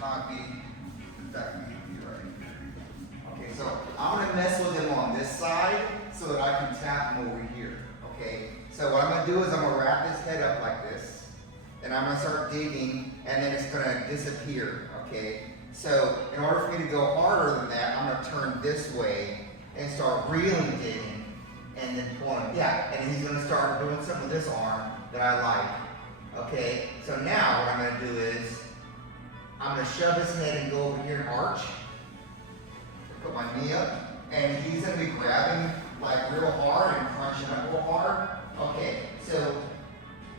not be right here. Okay, so I'm gonna mess with him on this side so that I can tap him over here. Okay, so what I'm gonna do is I'm gonna wrap his head up like this, and I'm gonna start digging, and then it's gonna disappear. Okay, so in order for me to go harder than that, I'm gonna turn this way and start really digging, and then pulling. Yeah, and he's gonna start doing something with this arm that I like. Okay, so now what I'm gonna do is I'm gonna shove his head and go over here and arch. Put my knee up, and he's gonna be grabbing like real hard and crunching up real hard. Okay, so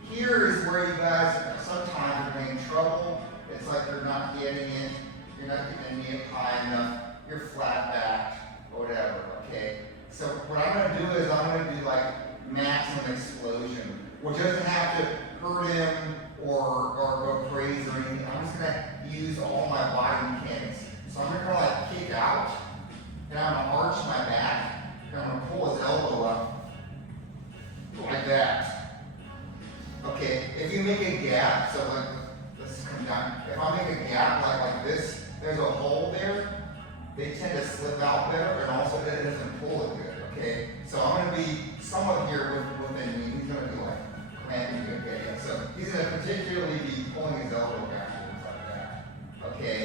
here is where you guys sometimes are in trouble. It's like you're not getting it, you're not getting the knee up high enough, you're flat backed or whatever. Okay, so what I'm gonna do is I'm gonna do like maximum explosion, which doesn't have to hurt him or go crazy or anything. I'm just gonna use all my body mechanics. So I'm gonna like kick out, and I'm gonna arch my back, and I'm gonna pull his elbow up like that. Okay, if you make a gap, so like let's come down. If I make a gap like this, there's a hole there. They tend to slip out better, and also it doesn't pull it good. Okay, so I'm gonna be somewhat here within me. He's gonna be like clamping good. Okay, so he's gonna particularly be pulling his elbow backwards like that. Okay,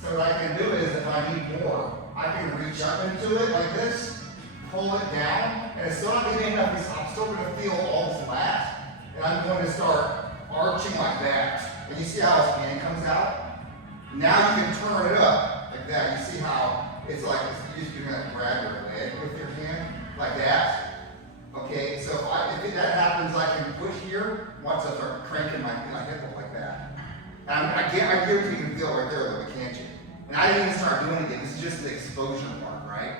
so what I can do is if I need more, I can reach up into it like this, pull it down, and it's still not getting enough. I'm still going to feel all this lat, and I'm going to start arching like that. And you see how his hand comes out? Now you can turn it up like that. You see how it's like you're going to grab your leg with your hand like that. Okay, so if that happens, I can push here. Once I start cranking my hip up like that. And I guarantee you can feel right there, though, can't you? And I didn't even start doing it. This is just the exposure part, right?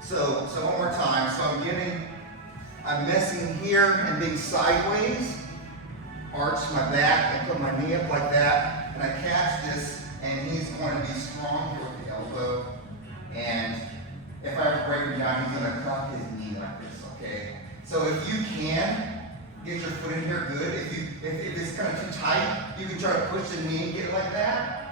So one more time. So I'm messing here and being sideways, arch my back and put my knee up like that, and I catch this, and he's going to be strong here with the elbow. And if I ever break him down, he's going to tuck his knee like this, okay? So if you can get your foot in here good, if it's kind of too tight, you can try to push the knee and get it like that.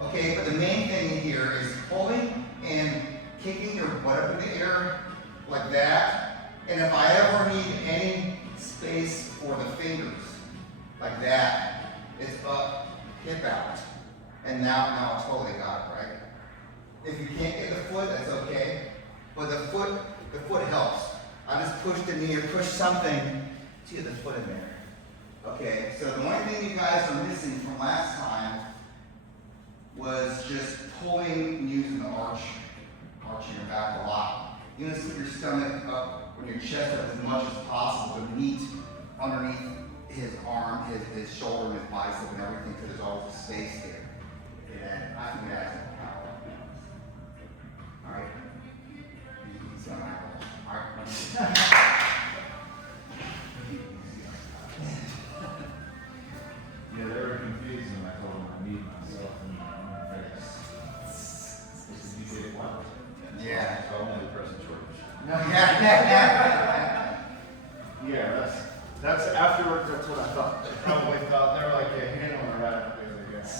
Okay, but the main thing here is pulling and kicking your butt up in the air like that. And if I ever need any space for the fingers, like that, it's up, hip out. And now I totally got it, right? If you can't get the foot, that's okay. But the foot helps. I just push the knee or push something to get the foot in there. Okay, so the only thing you guys are missing from last time was just pulling and using the arching your back a lot. You're gonna sit your stomach up or your chest up as much as possible to meet underneath his arm, his shoulder, and his bicep and everything, because there's always a space there. And I think that's power. All right. Easy on that. All right. Yeah, they were confused when I told them I need myself in my face. They said, you did what? Yeah. So I'm only pressing shortage. No, yeah. Yeah, that's afterwards, that's what I thought. They probably thought, they were like, yeah, handle it right. I guess.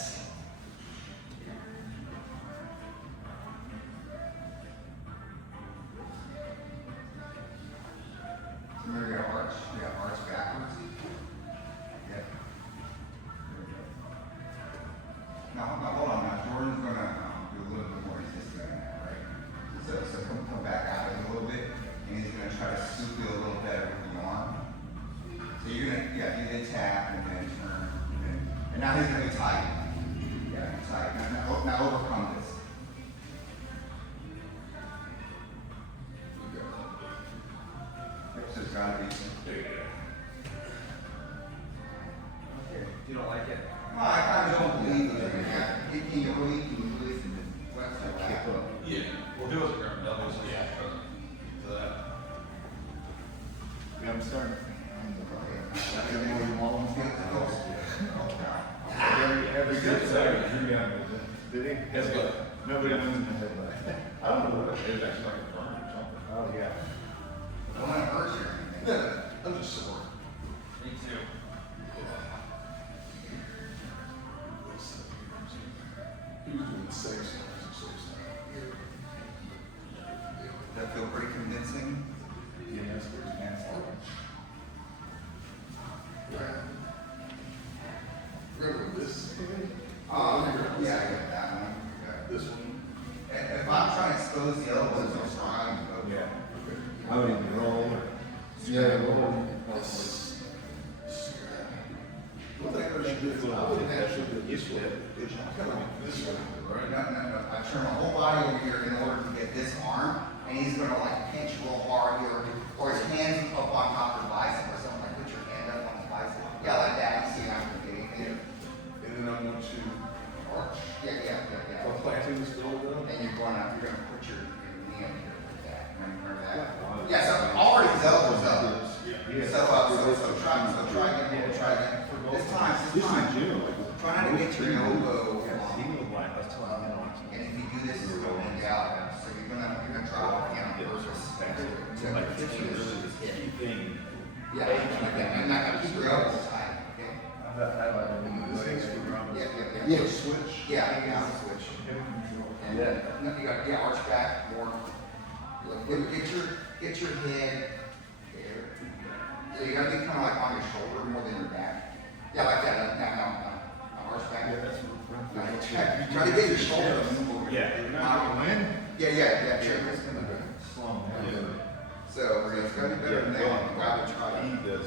Remember your arch? You got arch backwards. Yep. Now hold on. Now Jordan's gonna do a little bit more resistance than that, right? So come back out a little bit, and he's gonna try to scoop you a little better with your arm. So you're gonna you did tap and then turn, and now he's gonna be tight. Yeah, tight. Now overcome this. There's gotta be some. There you go. Okay. You don't like it? No, I kind of don't believe it. Can you really flex your back up? Yeah, we'll do it with our doubles. Yeah. So that. Yeah, I'm starting. Every good Saturday. Did he? That's good. Nobody wins in the headlight. I don't know what it is. It's actually like a burn or something. Oh, yeah. I don't want to hurt you or anything. No, I'm just sore. Me too. he's gonna like pinch real hard here, or his hands up on top of the bicep or something, like put your hand up on the bicep. Yeah, like that, you see how I'm getting it? And then I want you, arch. Yeah. Or planting still though? And you're gonna put your knee up here like that, remember that? Yeah, so already his elbows up. So try again, This time, try not to get your elbow long. And if you do this, it's going down. So you're gonna drop it down purpose to like hit. Yeah, like that. And not gonna keep your elbows tight, okay? Yeah. Switch. Yeah, switch. And no, you got, arch back more. Get your head there. So you gotta be kind of like on your shoulder more than your back. Yeah, like that. No, arch back. No, try to get your shoulder to move over. Yeah. Yeah. Sure. That's gonna be good. So it's gonna be better than that. Grab it, try it. He does.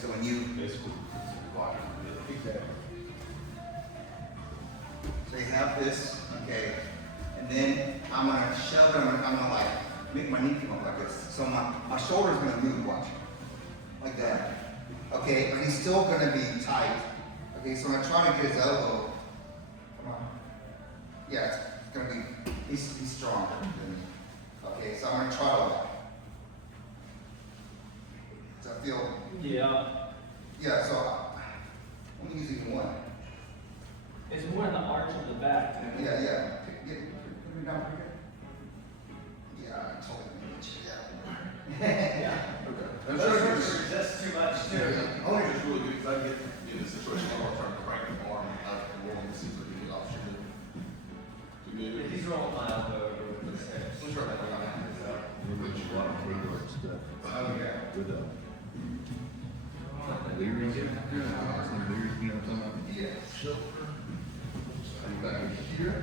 So when you, Basically, blocking. so you have this, okay, and then I'm gonna shove it, I'm gonna like make my knee come up like this. So my shoulder's gonna move, watch. Like that. Okay, but he's still gonna be tight. Okay, so I'm gonna try to get his elbow. Come on. Yeah, it's gonna be, he's stronger than me. Okay, so I'm gonna try to like. Does that feel? Yeah, so I'm using one. It's more in the arch of the back. Yeah. Put me down here. Yeah, I totally get you. Yeah. Okay. Those shoulders resist too much too. I think it's really good because I get in a situation where I'm trying to crank the arm out of the wall and see if I can get option to do If it. he's rolling my elbow over with his hips. Let's try that one out. Oh, yeah. Yeah. Back here.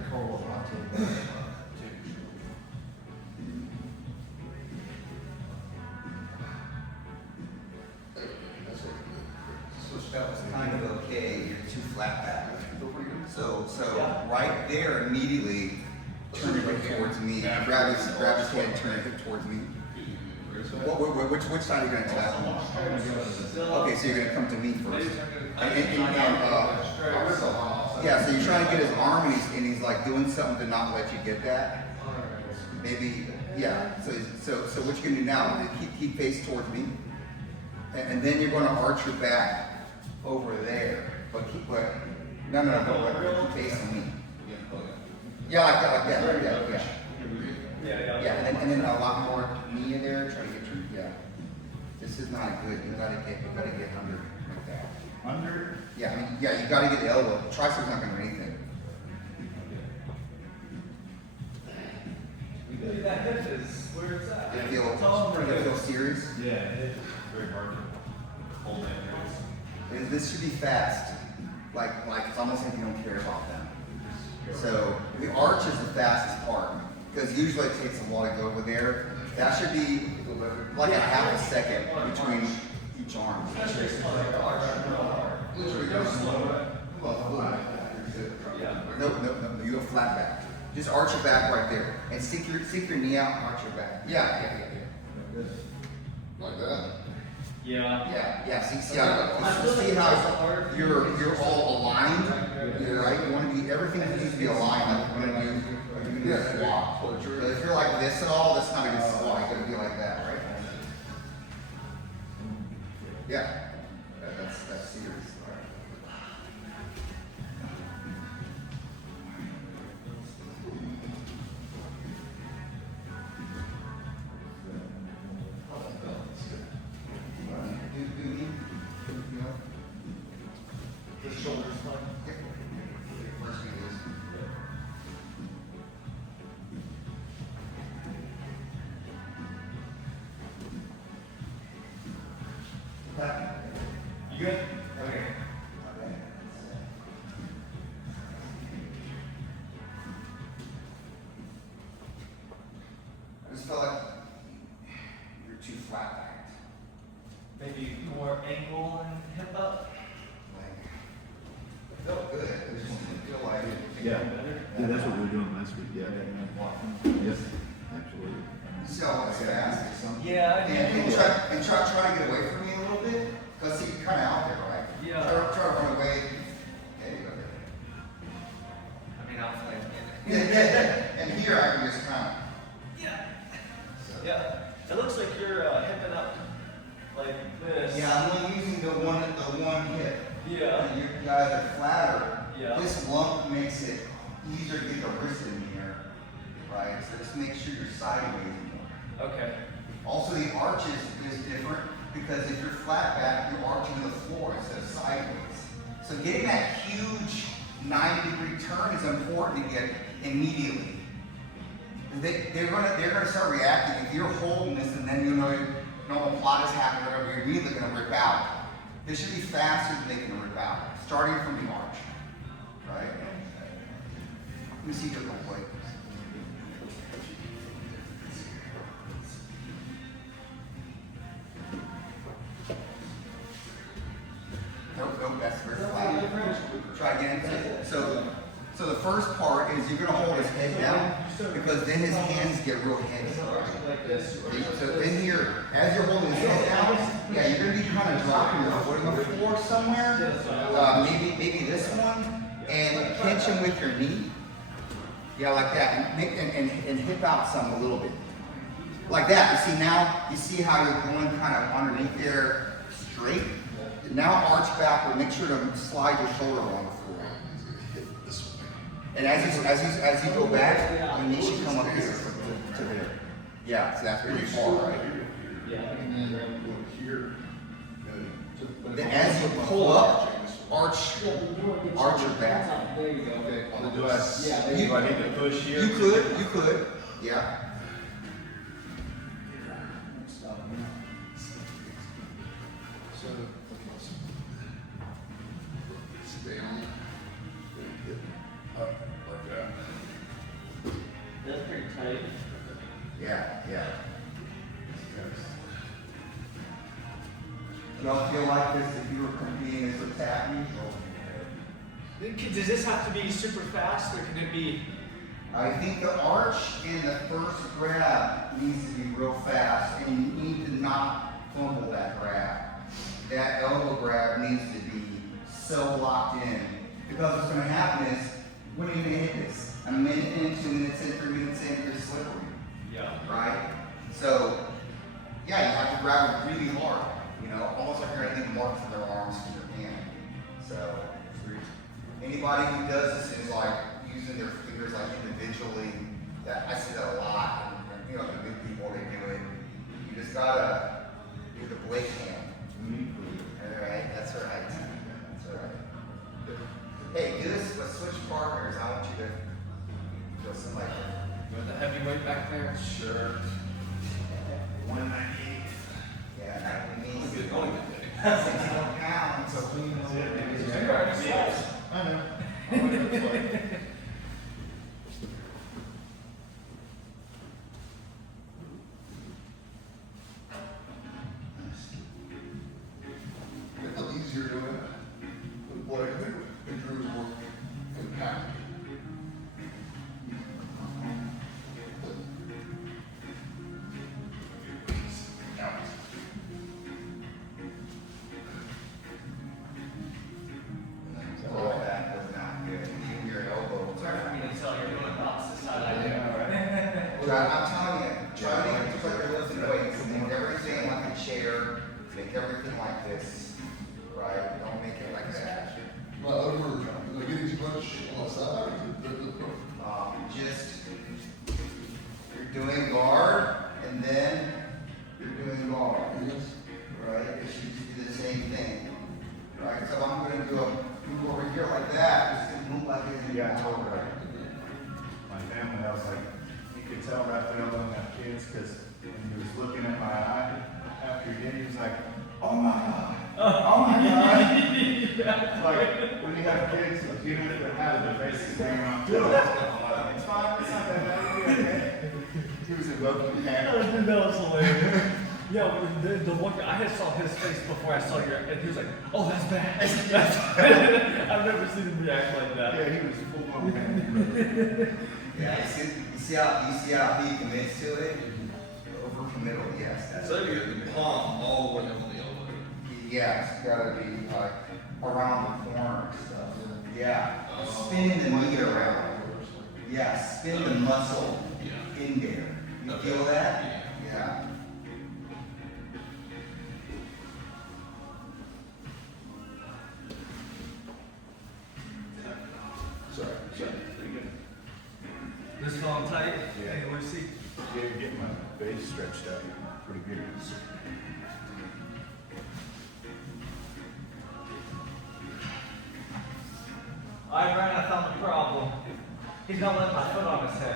So that was kind of okay, you're too flat back. So right there immediately, turn your hip towards me, grab his head and turn your hip towards me. Which side are you gonna tap? Okay, so you're gonna come to me first. Yeah, so you're trying to get his arm and he's like doing something to not let you get that. Maybe, yeah, so what you're gonna do now, is keep face towards me. And then you're gonna arch your back over there, but keep facing me. Yeah, like that. Yeah, and then a lot more knee in there, try to get your, This is not good, you gotta get under like that. Under? Yeah, you gotta get the elbow, tricep's not gonna do anything. That hip is where it's at. You feel serious? Yeah, it's very hard to hold that. This should be fast, like it's almost like you don't care about them. So the arch is the fastest part, because usually it takes a while to go over there. That should be like a half a second between each arm. No, you go flat back. Just arch your back right there, and stick your knee out and arch your back. Yeah. Like that. Yeah. See how you're all aligned, right? You want to be, everything needs to be aligned. Like when you do a squat. But if you're like this at all, that's not a good squat. You gotta be like that, right? Yeah. That's serious. Shoulders fine. First thing is. You good? Okay. I just felt like you're too flat backed. Maybe more ankle and hip up. Like, it felt good. It just didn't feel like. Yeah, that's what we're doing. last week, yeah. Yes, absolutely. So it's fast. Yeah, I And do. try to get away from me a little bit, because you're kind of out there, right? Yeah. Try to run away. Yeah, you go I mean, I'll play there. And here I can just kind of. Yeah. So. Yeah. It looks like you're hipping up like this. Yeah, I'm only using the one hip. Yeah. And you guys are flatter. Yeah. This lump makes it easier to get the wrist in the air, right? So just make sure you're sideways more. Okay. Also, the arch is different because if you're flat back, you're arching to the floor instead of sideways. So getting that huge 90-degree turn is important to get immediately. They're gonna start reacting. If you're holding this and then you know normal plot is happening, you're immediately gonna rip out. This should be faster than they can rip out, starting from the arch, right? Let me see if you can play. Nope, that's very flat. Try again. So the first part is you're gonna hold his head down because then his hands get real heavy. Like this. So then here, as you're holding his head down, yeah, you're gonna be kind of dropping your foot on the floor somewhere. Maybe this one, and pinch him with your knee. Yeah, like that, and hip out some a little bit. Like that. You see now, you see how you're going kind of underneath there, straight. Now arch backward. Make sure to slide your shoulder along the floor. And as you go back, your knee should come up here to there. Yeah, so that's pretty far, right? Yeah. And then go here. Then as you pull up, arch your back. There you go. Okay. Do I need to push here? You could, yeah. So, stay on. Up like that. That's pretty tight. Yeah. Y'all feel like this if you were competing as a tapping? Does this have to be super fast, or can it be? I think the arch in the first grab needs to be real fast, and you need to not fumble that grab. That elbow grab needs to be so locked in, because what's going to happen is, when are you going to hit this? A minute in, 2 minutes in, 3 minutes in, you're slippery, Yeah. right? So, yeah, you have to grab it really hard, almost like you're going to leave marks on their arms with your hand. So, anybody who does this is like using their fingers like individually. That I see that a lot. And, the good people, they do it. You just gotta do the Blake hand. All right, that's right. That's right. Hey, do this with switch partners. I want you to feel some like With the heavyweight back there. sure. 198. Yeah, that would mean 61 pounds. So who knows? I know. It felt easier doing it. But what I think with Drew is more compact. Out. Oh, that was not good. Even your elbow. Sorry for me to tell you, you're doing opposite side. I know, I'm telling you, try to put your lips in weights, make everything like a chair, make everything like this, right? Don't make it like that. Well, over, getting too much on the side. Just, you're doing guard, and then you're doing guard, right? It should do the same thing, right? So I'm gonna do a move over here like that, just gonna move like this. Yeah, I told her. My family, I was like, you could tell Raphael doesn't have kids because when he was looking at my eye after he did, he was like, oh my God. Oh my God. It's like when you have kids, you don't even have their faces hanging off. It's fine, it's not that bad, it'll be okay. He was invoking panic. That was hilarious. Yeah, the one I had saw his face before I saw your, and he was like, "Oh, that's bad." I've never seen him react like that. Yeah, he was full on panic. Yeah, you see how he commits to it? Over committal, yes. That's So you get the palm all the way up on the elbow. Yeah, it's gotta be like around the corner and stuff. Yeah, Oh. spin the knee around. Yeah, spin the muscle Yeah. in there. You Okay. feel that? Yeah. Sorry. This feel on tight? Yeah. Hey, let's see. Yeah, you're getting my face stretched out pretty good. All right, Ryan, I found the problem. He's not letting my foot on his head.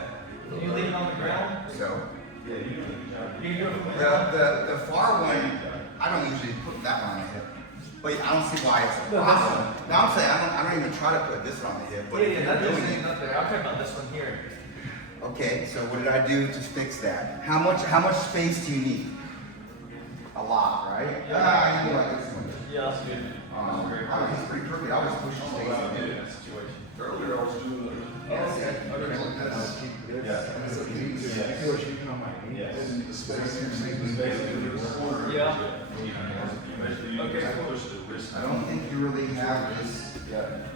Can you leave it on the ground? So, Yeah, you do a good job. You can do it from the ground. the far one, I don't usually put that one on the hip. But I don't see why it's a No, problem. Now I'm saying, I don't even try to put this one on the hip, but if Yeah, you're that doing doesn't it. need nothing. I'm talking about this one here. Okay, so what did I do to fix that? How much space do you need? A lot, right? Yeah. Ah, you like this one. Yeah, that's good. He's pretty crooked. I always push his face. in that situation. Earlier I was doing the. Yes. Okay. Like I'll this. keep this. Yeah. That's okay. Yeah, I feel like you on my knee. And the space. Basically, the corner. Yeah. Okay. I don't think you really have this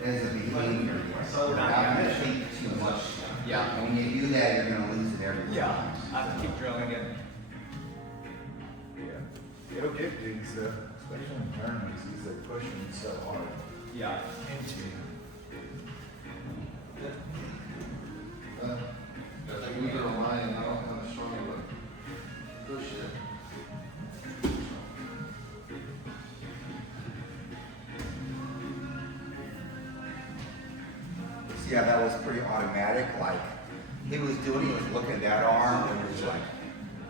as a behavior. So we're not You're gonna to think too much. Yeah. And when you do that, you're gonna lose it every time. Yeah, I have to keep drilling it. Yeah. It'll get dudes though, especially in tournaments, because they're pushing so hard Yeah. into you. I think we were lying, I don't have a strong, but push it. See how that was pretty automatic? Like, he was looking at that arm and was like,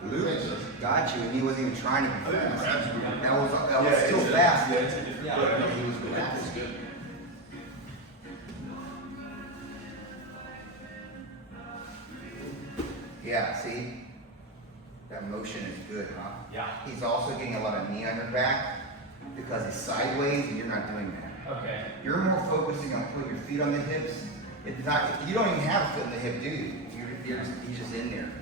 Luke, got you, and he wasn't even trying to be fast. That was still fast. Yeah. But he was good. That was good. Yeah, see? That motion is good, huh? Yeah. He's also getting a lot of knee on your back because he's sideways and you're not doing that. Okay. You're more focusing on putting your feet on the hips. It's not, you don't even have a foot in the hip, do you? He's just in there.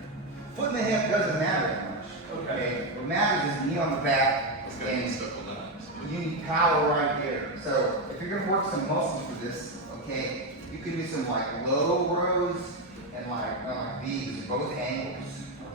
Foot in the hip doesn't matter that much. Okay. What matters is knee on the back It's gonna be and stuck on that. you need power right there. So if you're gonna work some muscles for this, okay, you can do some like low rows and like these, both angles,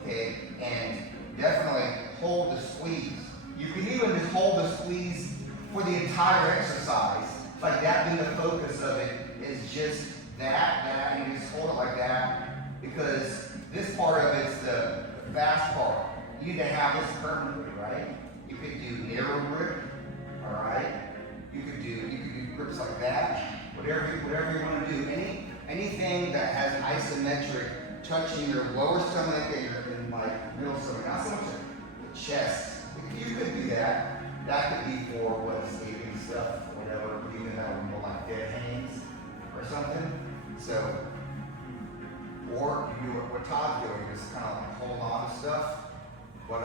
okay, and definitely hold the squeeze. You can even just hold the squeeze for the entire exercise, like that being the focus of it is just that, and you just hold it like that, because this part of it's the fast part. You need to have this permanently, right? You could do narrow grip, all right? You could do grips like that, whatever you want to do. Anything that has isometric, touching your lower stomach and your like middle stomach, not so much the chest. If you could do that, that could be for what escaping stuff, whatever. Even that would be more like dead hangs or something. So, or you do what Todd's doing, just kind of like hold on to stuff. But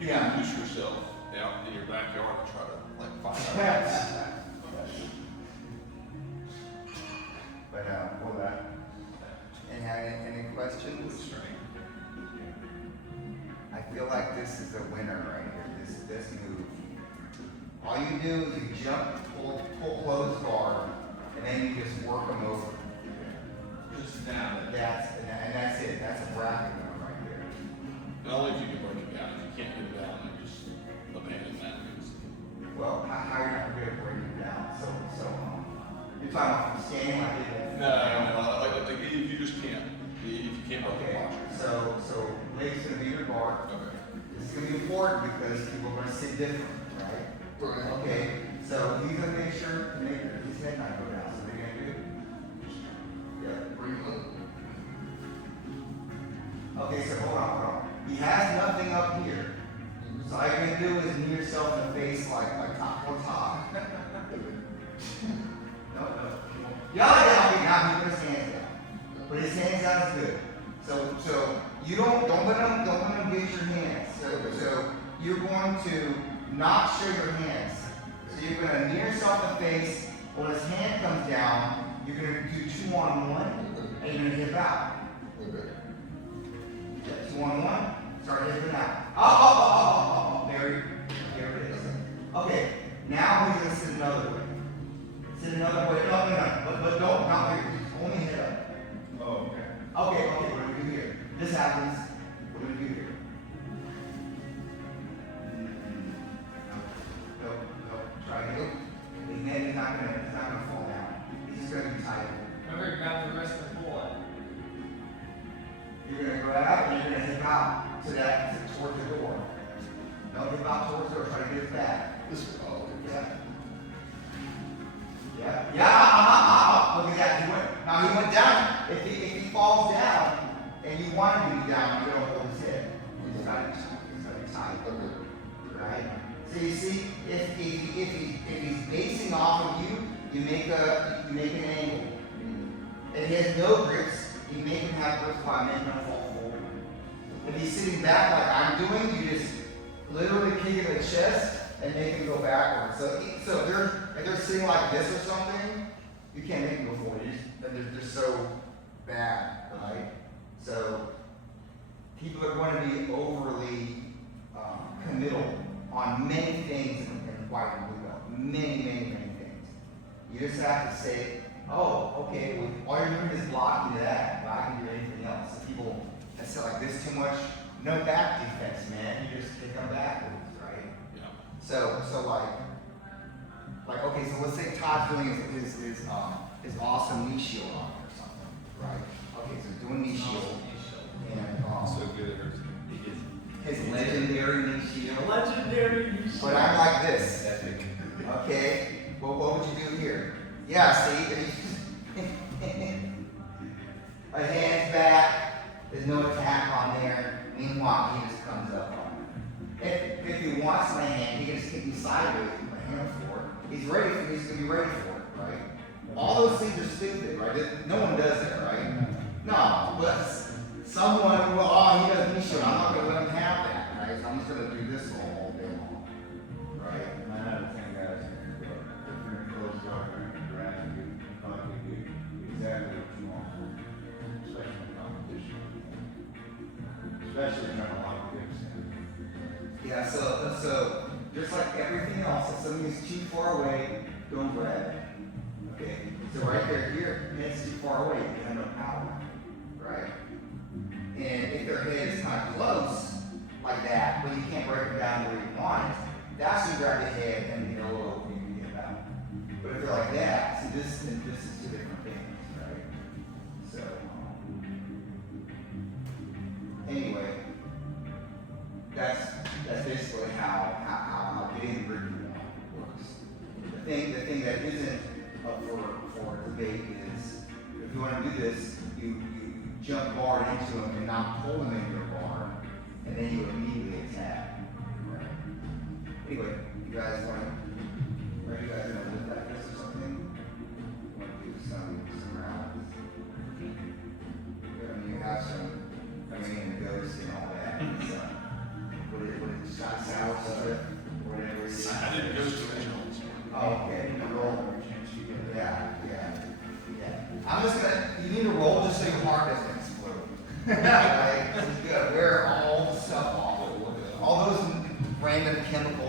You can push yourself out in your backyard and try to like find out. But well, that. And any questions? I feel like this is a winner right here. This move. All you do is you jump, pull close guard, and then you just work them over. Just down it. And that's it. That's a bracket one right there. Not only if you can break it down, if you can't get it down, then just abandon that. Well, how you're not good at breaking it down? So you're talking about from standing like it. No, like if you just can't, if you can't break the Okay. posture. So legs gonna be your guard. Okay. This is gonna be important because people are gonna sit different, right? Right. Okay, so he's gonna make sure to make his head not go down. So they're gonna do. Yeah. Bring it up. Okay, so hold on. He has nothing up here. So all you're gonna do is knee yourself in the face like top or top. No. Yeah, now he put his hands down. Put his hands down is good. So you don't let him get your hands. So you're going to not show your hands. So you're gonna knee yourself in the face. When his hand comes down, you're gonna do 2-on-1, and you're gonna hip out. 1, start hipping out. Oh, there it is. Okay, now we're gonna sit another way. Sit another way, no, but don't, not here, only head up. Oh, okay. Okay, what do we do here? This happens, what do we do here? No, try again. His head is not gonna fall down. He's just gonna be tight. Remember, grab the wrist and pull it. You're gonna grab and you're gonna hip out so that it's towards the door. Don't hip out towards the door, try to get it back. This one, oh, Yeah. Look at that, he went down. If he falls down and you want him to be down, you don't hold his head. You just gotta be tight. Right? So you see, if he's basing off of you, you make an angle. If he has no grips, you make him have grips by making him fall forward. If he's sitting back like I'm doing, you just literally kick in the chest and make him go backwards. So if they're sitting like this or something, you can't make them go forward. They're so bad, right? So people are going to be overly committal on many things in white and blue belt. Many things. You just have to say, oh, okay, well, all you're doing is blocking that, but I can do anything else. If people that sit like this too much, no back defense, man. They come backwards, right? yeah. So like okay, so let's say Todd's doing his awesome knee shield on or something, right? Okay, so doing knee shield and So good. his legendary knee shield. Legendary. But I'm like this. Okay, well, what would you do here? Yeah, see, a hand's back, there's no attack on there. Meanwhile, he just comes up on it. If he wants my hand, he can just kick me sideways with my hand for it. He's gonna be ready for it, right? All those things are stupid, right? No one does that, right? No, but someone, well, oh, he does knee shield. I'm not gonna let him have that, right? So I'm just gonna do this all day long, right? And I have 10 guys here, but different close guard, grab you, exactly what you want, especially in competition. Especially trying to lock kicks in. Yeah, so just like everything else, if something is too far away, don't grab it. Okay? So right there, here, head's too far away, you have no power. Right? And if their head is kind of close, like that, but you can't break them down where you want it, that's when you grab the head and the elbow and you can get it out. But if they're like that, see this is two different things, right? So anyway, that's basically how getting the Ricky works. The thing that isn't up for debate is if you want to do this, you jump guard into him and not pull him into your guard, and then you immediately attack. Right? Anyway, you guys want to, are you guys gonna lift like this or something? Want to do some rounds? I mean, you have some, and ghosts and all that. So, what it shots out of it, whatever. I didn't go to the Oh, okay, you roll. Yeah. I'm just gonna, you need to roll just so your heart doesn't explode. Right? This is good. Wear all the stuff off. All those random chemicals